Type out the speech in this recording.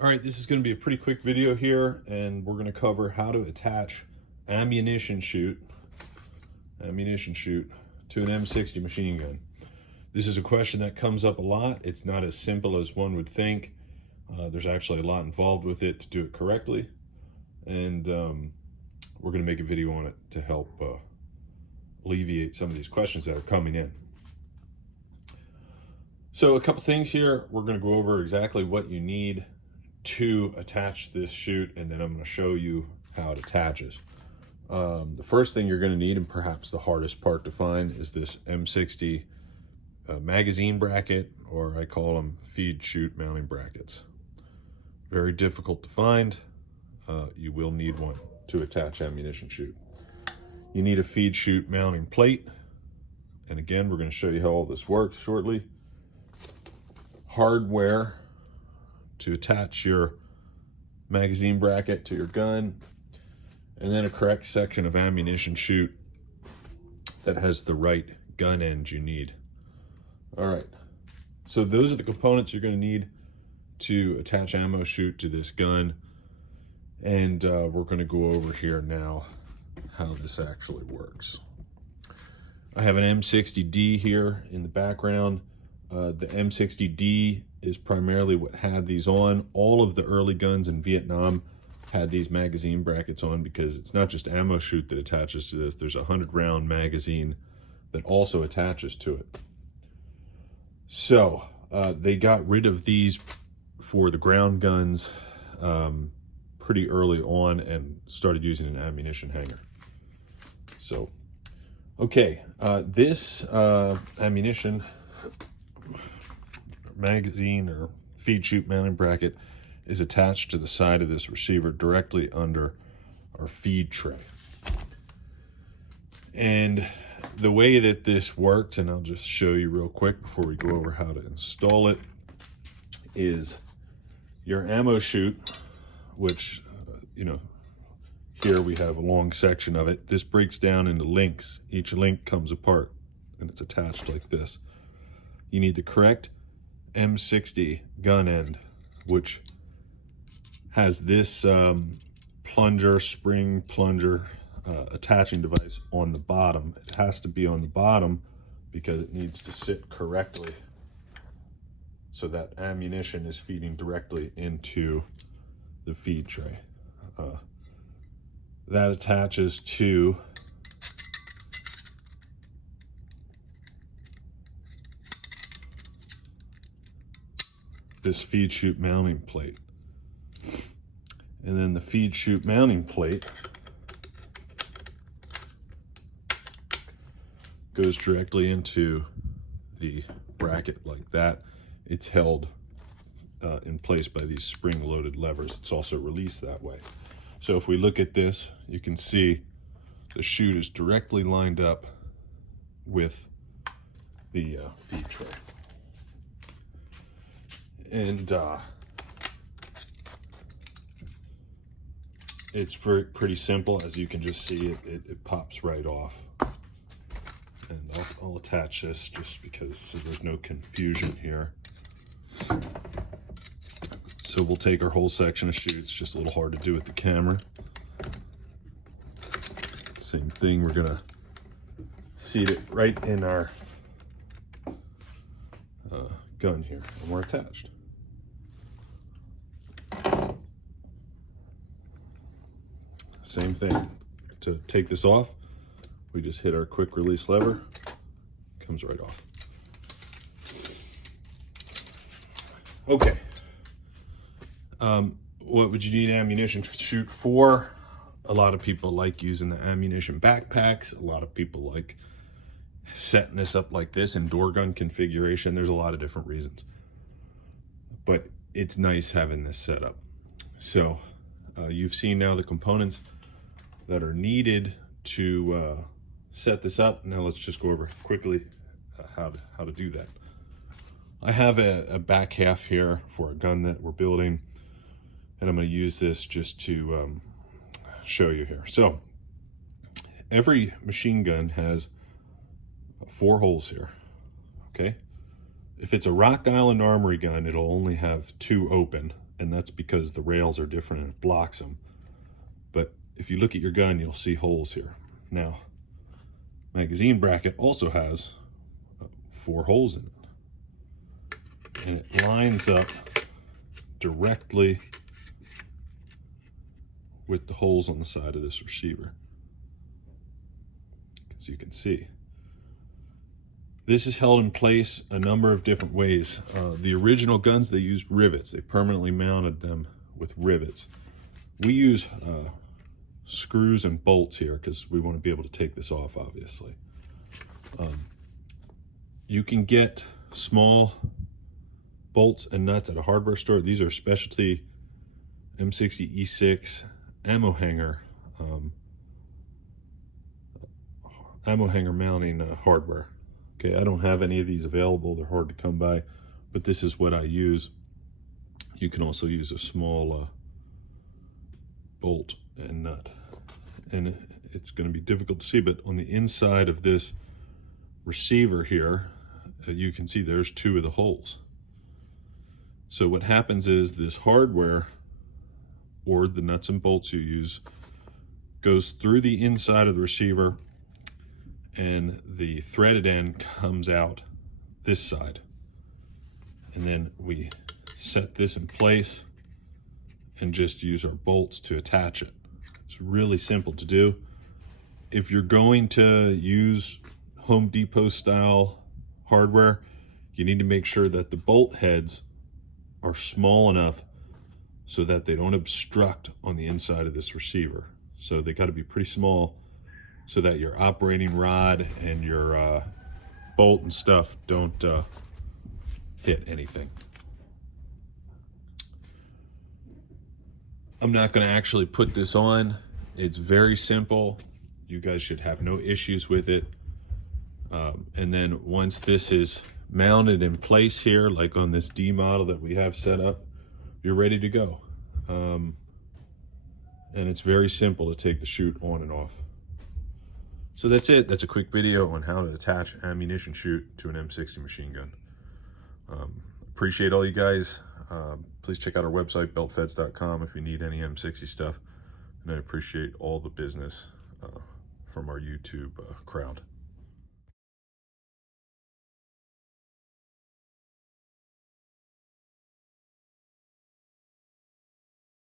All right, this is going to be a pretty quick video here, and we're going to cover how to attach ammunition chute to an M60 machine gun. This is a question that comes up a lot. It's not as simple as one would think. There's actually a lot involved with it to do it correctly, and we're going to make a video on it to help alleviate some of these questions that are coming in. So a couple things here. We're going to go over exactly what you need to attach this chute, and then I'm going to show you how it attaches. The first thing you're going to need, and perhaps the hardest part to find, is this M60 magazine bracket, or I call them feed chute mounting brackets. Very difficult to find. You will need one to attach ammunition chute. You need a feed chute mounting plate, and again, we're going to show you how all this works shortly. Hardware to attach your magazine bracket to your gun, and then a correct section of ammunition chute that has the right gun end you need. All right, so those are the components you're going to need to attach ammo chute to this gun, and we're going to go over here now how this actually works. I have an M60D here in the background. The M60D is primarily what had these on. All of the early guns in Vietnam had these magazine brackets on, because it's not just ammo chute that attaches to this. There's a 100-round magazine that also attaches to it. So they got rid of these for the ground guns pretty early on and started using an ammunition hanger. So, okay, this ammunition magazine or feed chute mounting bracket is attached to the side of this receiver directly under our feed tray. And the way that this works, and I'll just show you real quick before we go over how to install it, is your ammo chute, which here we have a long section of it. This breaks down into links. Each link comes apart and it's attached like this. You need the correct M60 gun end, which has this spring plunger attaching device on the bottom. It has to be on the bottom because it needs to sit correctly so that ammunition is feeding directly into the feed tray. That attaches to this feed chute mounting plate. And then the feed chute mounting plate goes directly into the bracket like that. It's held in place by these spring-loaded levers. It's also released that way. So if we look at this, you can see the chute is directly lined up with the feed tray. And it's pretty simple. As you can just see, it pops right off. And I'll attach this just because so there's no confusion here. So we'll take our whole section of chute. It's just a little hard to do with the camera. Same thing, we're gonna seat it right in our gun here, and we're attached. Same thing. To take this off, we just hit our quick release lever. It comes right off. Okay. What would you need ammunition chute for? A lot of people like using the ammunition backpacks. A lot of people like setting this up like this in door gun configuration. There's a lot of different reasons, but it's nice having this set up. So you've seen now the components that are needed to set this up. Now let's just go over quickly how to do that. I have a back half here for a gun that we're building, and I'm going to use this just to show you here. So every machine gun has 4 holes here, okay? If it's a Rock Island Armory gun, it'll only have 2 open, and that's because the rails are different and it blocks them. But if you look at your gun, you'll see holes here. Now, magazine bracket also has 4 holes in it, and it lines up directly with the holes on the side of this receiver, as you can see. This is held in place a number of different ways. The original guns, they used rivets. They permanently mounted them with rivets. We use screws and bolts here because we want to be able to take this off, obviously. You can get small bolts and nuts at a hardware store. These are specialty M60 E6 ammo hanger mounting hardware. Okay, I don't have any of these available. They're hard to come by, but this is what I use. You can also use a small bolt and nut. And it's going to be difficult to see, but on the inside of this receiver here, you can see there's 2 of the holes. So what happens is this hardware, or the nuts and bolts you use, goes through the inside of the receiver, and the threaded end comes out this side. And then we set this in place and just use our bolts to attach it. It's really simple to do. If you're going to use Home Depot style hardware, you need to make sure that the bolt heads are small enough so that they don't obstruct on the inside of this receiver. So they got to be pretty small so that your operating rod and your bolt and stuff don't hit anything. I'm not going to actually put this on. It's very simple. You guys should have no issues with it. And then once this is mounted in place here, like on this D model that we have set up, you're ready to go. And it's very simple to take the chute on and off. So that's it. That's a quick video on how to attach ammunition chute to an M60 machine gun. Appreciate all you guys. Please check out our website, BeltFeds.com, if you need any M60 stuff. And I appreciate all the business from our YouTube crowd.